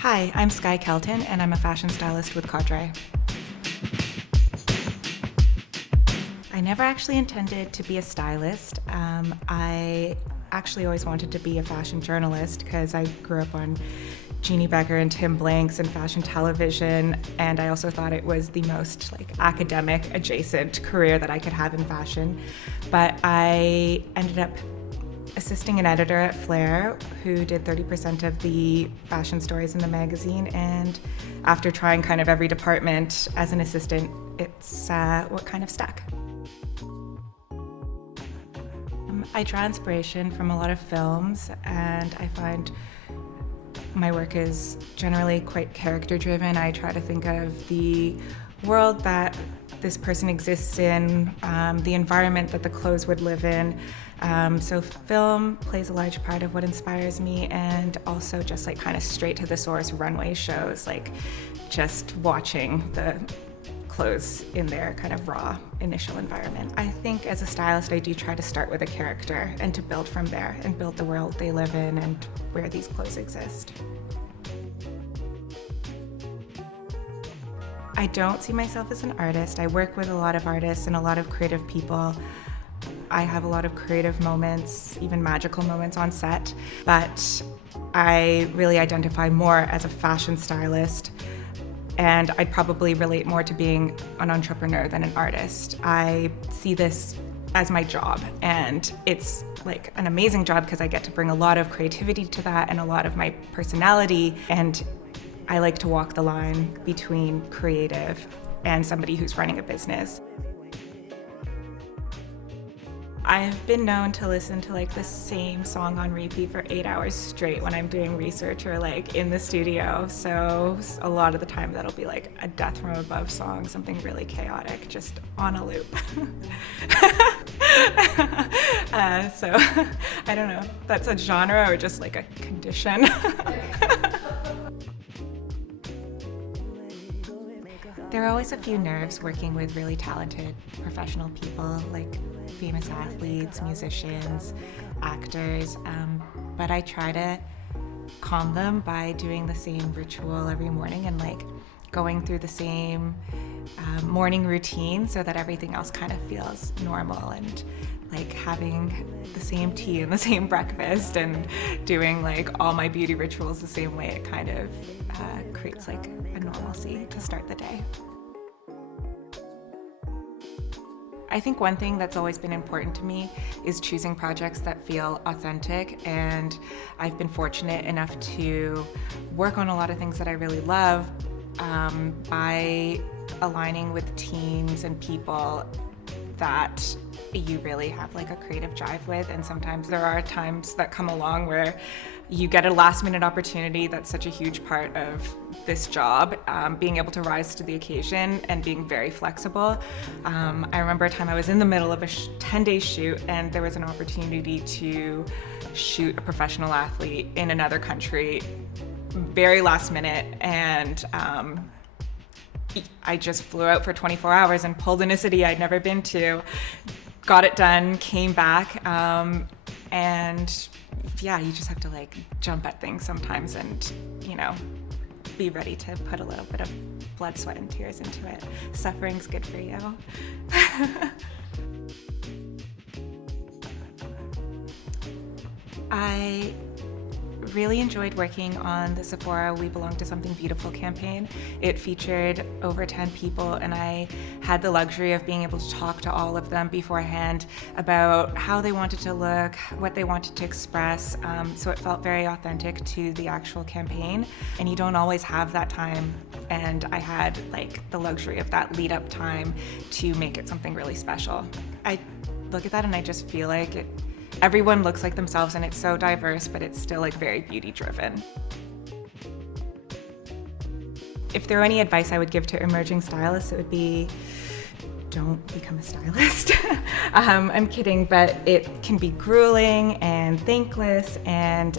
Hi, I'm Skye Kelton, and I'm a fashion stylist with Cadre. I never actually intended to be a stylist. I actually always wanted to be a fashion journalist because I grew up on Jeannie Becker and Tim Blanks and fashion television, and I also thought it was the most academic adjacent career that I could have in fashion. But I ended up assisting an editor at Flair who did 30% of the fashion stories in the magazine, and after trying kind of every department as an assistant, it's what kind of stuck. I draw inspiration from a lot of films, and I find my work is generally quite character driven. I try to think of the world that this person exists in, the environment that the clothes would live in. So film plays a large part of what inspires me, and also just kind of straight to the source runway shows, just watching the clothes in their kind of raw initial environment. I think as a stylist I do try to start with a character and to build from there and build the world they live in and where these clothes exist. I don't see myself as an artist. I work with a lot of artists and a lot of creative people. I have a lot of creative moments, even magical moments on set, but I really identify more as a fashion stylist, and I'd probably relate more to being an entrepreneur than an artist. I see this as my job, and it's an amazing job because I get to bring a lot of creativity to that and a lot of my personality, and I like to walk the line between creative and somebody who's running a business. I've been known to listen to the same song on repeat for 8 hours straight when I'm doing research or in the studio. So a lot of the time that'll be a Death from Above song, something really chaotic, just on a loop. So I don't know, that's a genre or just a condition. There are always a few nerves working with really talented professional people, famous athletes, musicians, actors, but I try to calm them by doing the same ritual every morning and going through the same morning routine so that everything else kind of feels normal, and having the same tea and the same breakfast and doing all my beauty rituals the same way. It kind of creates a normalcy to start the day. I think one thing that's always been important to me is choosing projects that feel authentic, and I've been fortunate enough to work on a lot of things that I really love by aligning with teams and people that you really have a creative drive with. And sometimes there are times that come along where you get a last minute opportunity that's such a huge part of this job, being able to rise to the occasion and being very flexible. I remember a time I was in the middle of a 10-day shoot, and there was an opportunity to shoot a professional athlete in another country, very last minute, and I just flew out for 24 hours and pulled in a city I'd never been to, got it done, came back, and yeah, you just have to jump at things sometimes and, be ready to put a little bit of blood, sweat, and tears into it. Suffering's good for you. I really enjoyed working on the Sephora We Belong to Something Beautiful campaign. It featured over 10 people, and I had the luxury of being able to talk to all of them beforehand about how they wanted to look, what they wanted to express, so it felt very authentic to the actual campaign, and you don't always have that time, and I had the luxury of that lead up time to make it something really special. I look at that and I just feel everyone looks like themselves, and it's so diverse, but it's still very beauty driven. If there were any advice I would give to emerging stylists, it would be, don't become a stylist. I'm kidding, but it can be grueling and thankless and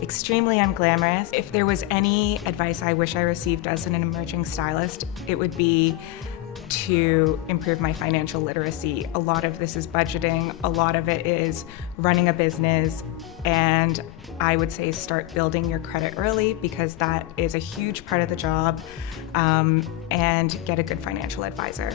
extremely unglamorous. If there was any advice I wish I received as an emerging stylist, it would be to improve my financial literacy. A lot of this is budgeting, a lot of it is running a business, and I would say start building your credit early because that is a huge part of the job, and get a good financial advisor.